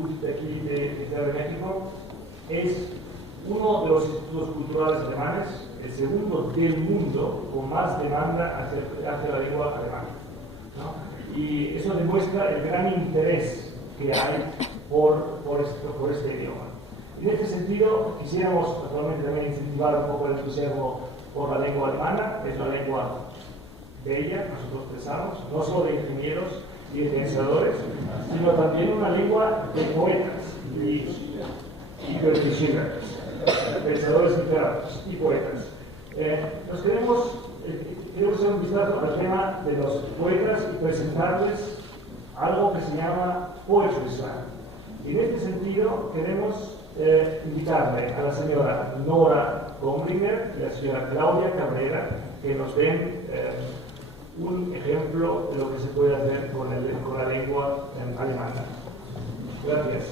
institut de aquí de Ciudad de México, es uno de los institutos culturales alemanes, el segundo del mundo con más demanda hacia la lengua alemana, ¿no? Y eso demuestra el gran interés que hay por este idioma. Y en este sentido, quisiéramos actualmente también incentivar un poco el entusiasmo por la lengua alemana. Es una lengua bella, nosotros pensamos, no solo de ingenieros y de pensadores, sino también una lengua de poetas y pensadores literatos y poetas. Nos queremos hacer un vistazo al tema de los poetas y presentarles algo que se llama Poetry Slam. Y en este sentido queremos invitarle a la señora Nora Gombringer y a la señora Claudia Cabrera que nos den un ejemplo de lo que se puede hacer con la lengua alemana. Gracias.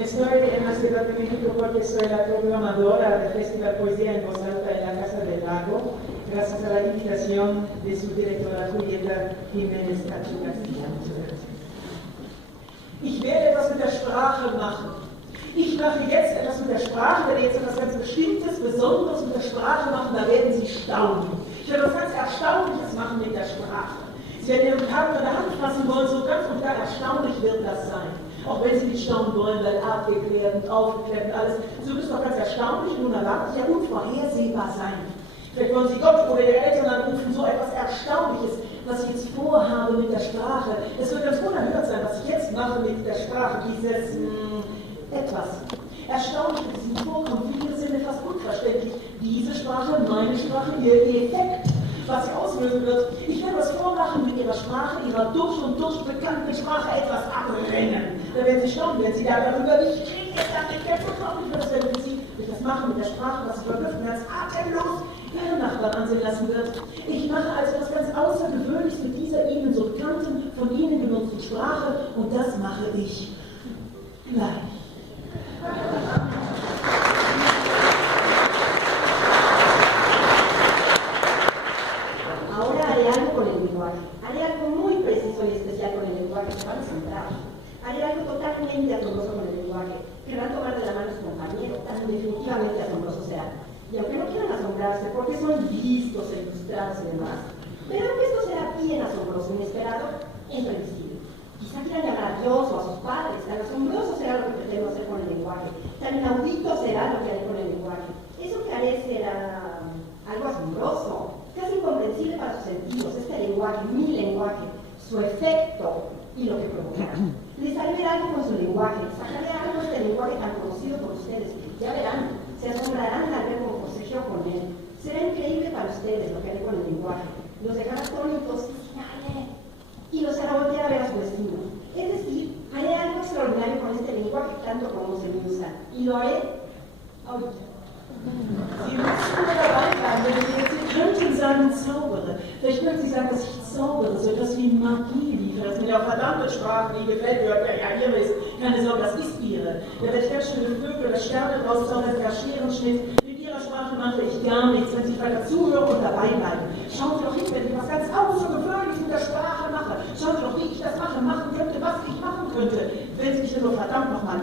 Estoy en la Ciudad de México porque soy la programadora del Festival Poesía en Voz Alta en la Casa del Lago, gracias a la invitación de su directora Julieta Jiménez Cacho García. Muchas gracias. Ich werde etwas mit der Sprache machen. Ich mache jetzt etwas mit der Sprache, werde jetzt etwas ganz Bestimmtes, Besonderes mit der Sprache machen, da werden Sie staunen. Ich werde etwas ganz Erstaunliches machen mit der Sprache. Sie werden Ihren Partner in der Hand fassen wollen, so ganz und gar erstaunlich wird das sein. Auch wenn Sie nicht staunen wollen, weil abgeklärt und aufgeklärt und alles, so wird es doch ganz erstaunlich und unerwartet, ja unvorhersehbar sein. Vielleicht wollen Sie Gott oder Ihre Eltern anrufen, so etwas Erstaunliches, was ich jetzt vorhabe mit der Sprache. Es wird ganz unerhört sein, was ich jetzt mache mit der Sprache, dieses etwas. Erstaunlich, dass es vorkommt, für Ihre Sinne fast unverständlich. Diese Sprache, meine Sprache, ihr Effekt, was sie auslösen wird. Ich werde was vormachen mit Ihrer Sprache, Ihrer durch und durch bekannten Sprache etwas abrennen. Da werden Sie staunen, wenn Sie darüber nicht reden, ich werde unglaublich, was wenn Sie das machen mit der Sprache, was Sie verblüffen, ganz atemlos Ihre Nachbarn ansehen lassen wird. Ich mache also etwas ganz Außergewöhnliches mit dieser Ihnen so bekannten, von Ihnen genutzten Sprache und das mache ich gleich. Ahora haré algo con el lenguaje. Haré algo muy preciso y especial con el lenguaje para asombrar. Haré algo totalmente asombroso con el lenguaje. Querrán tomar de la mano a su compañero, tan definitivamente asombroso será. Y aunque no quieran asombrarse, porque son listos, ilustrados y demás, verán que esto será bien asombroso, inesperado e imprevisible. Quizá quieran llamar a Dios o a sus padres, tan asombroso será lo que pretendo hacer con el lenguaje, tan inaudito será lo que haré con el lenguaje. Eso que haré será algo asombroso, casi incomprensible para sus sentidos, este lenguaje, mi lenguaje, su efecto y lo que provocará. Les haré ver algo con su lenguaje, sacaré algo de este lenguaje tan conocido por ustedes, ya verán, se asombrarán al ver cómo forcejeo con él. Será increíble para ustedes lo que haré con el lenguaje, los dejará atónitos y los hará voltear a ver a su destino. Es decir, haré algo extraordinario con este lenguaje tanto como se me usa, y lo haré ahorita. Sie müssen nur dabei bleiben, wenn Sie jetzt könnten sagen, zaubere. Vielleicht können Sie sagen, dass ich zaubere, so etwas wie Magie liefere, das mit der verdammten Sprache, die gefällt mir, ja, Ihre ist, keine Sorge, das ist Ihre. Da werde ich ganz schöne Vögel oder Sterne rauszaubern, sogar Scherenschnitt. Mit Ihrer Sprache mache ich gar nichts, wenn Sie weiter zuhören und dabei bleiben. Schauen Sie doch hin, wenn ich was ganz Außergewöhnliches mit der Sprache mache. Schauen Sie doch, wie ich das machen könnte, was ich machen könnte, wenn Sie mich nur verdammt nochmal